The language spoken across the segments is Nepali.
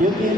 Điều kiện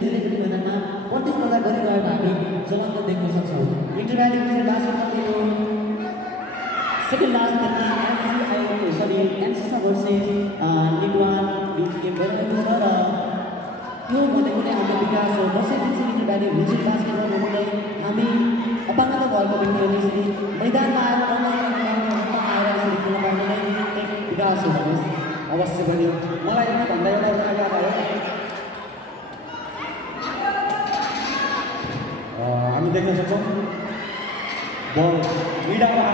धेरै पनि मैदानमा प्रतिस्पर्धा गरिरहेको हामी जलन्त देख्न सक्छौँ। इन्टरभ्याली बास्केटबलको सेकेन्ड लास्ट एनसिसा भर्सेस लिडवान बिच गेम भइरहेको छ र यो भन्दै पनि हाम्रो विकास हो। वर्षैपछि इन्टरभ्याली म्युजिक बास्केटबल हुँदै हामी अपाङ्गता भएको व्यक्तिहरूले यसरी मैदानमा आएर यसरी खेल्न पाउनु नै एक विकास हो भन्नुहोस्। अवश्य पनि मलाई भन्दा एउटा याद आयो, हामी देख्न सक्छौँ बल मिडामा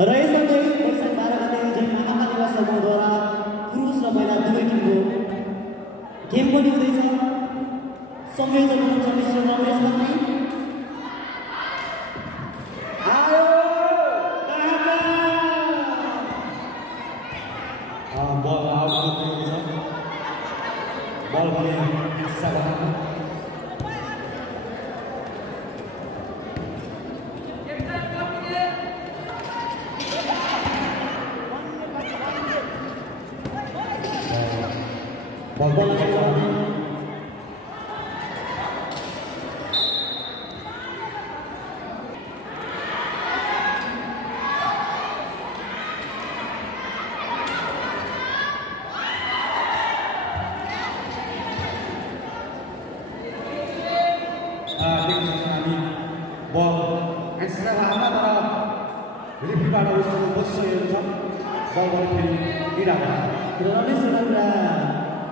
र यससँगै वैशाख 12 गते जुन महाकाली समूहद्वारा पुरुष र महिला दुवै टिमको गेम पनि हुँदैछ। संयोजक हुनुहुन्छ मिस्टर रमेश खत्री। बल आउट छ, बल भने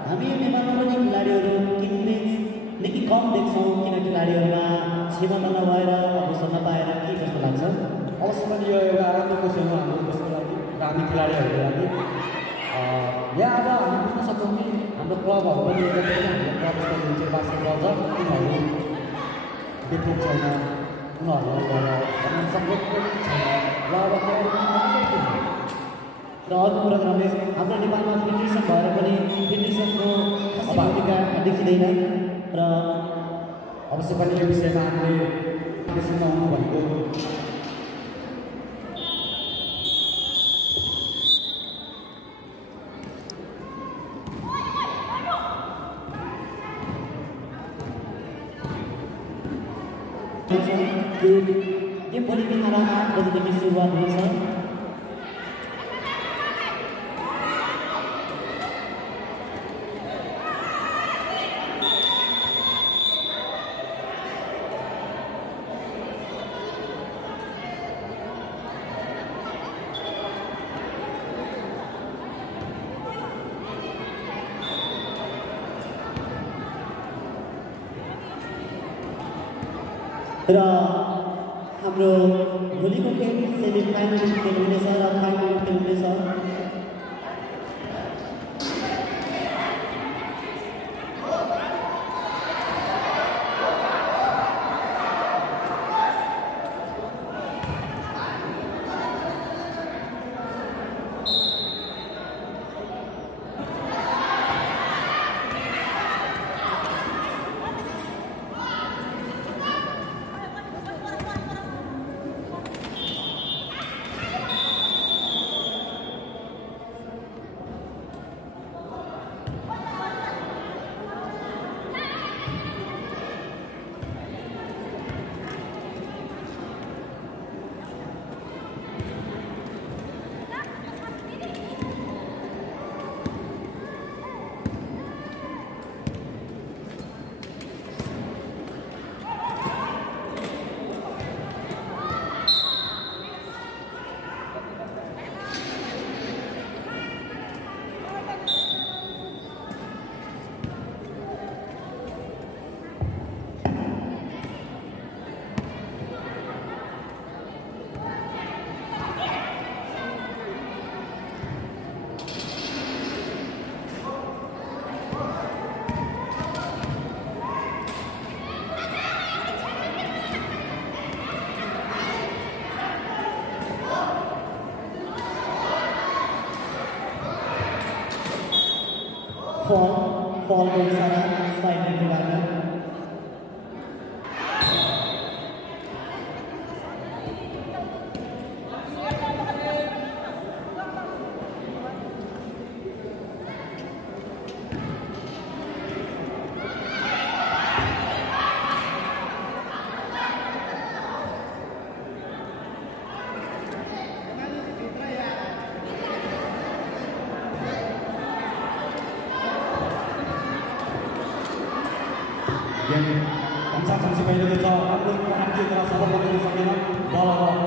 हामी नेपालमा पनि खेलाडीहरू निकै कम देख्छौँ, किन खेलाडीहरूमा क्षमता नभएर अवसर नपाएर के जस्तो लाग्छ? अवश्य पनि यो एउटा राम्रो क्वेसन हो हाम्रो देशको लागि र हामी खेलाडीहरूको लागि। यहाँ अब हामी बुझ्न सक्छौँ कि हाम्रो क्लबहरू पनि हाम्रो क्लब जुन चाहिँ बास्केटबल छ उनीहरू डेभलप छैन, उनीहरूलाई सपोर्ट पनि छैन र र अर्को कुरा रमेश, हाम्रो नेपालमा फेडरेसन भएर पनि फेडरेसनको भूमिका देखिँदैन र अवश्य पनि यो विषयमा हामीले फेडरेसनमा आउनु भनेको गेम भोलि बिहान 8 बजेदेखि सुरुवात हुनेछ। र हाम्रो भोलिको खेल सेमी फाइनल खेल हुनेछ र फाइनल खेल हुनेछ। Fall dari sana, side dari Belanda. Yang kamsa kamsi paling itu cowok, aku harus berhenti terasa berhenti sama bola bola.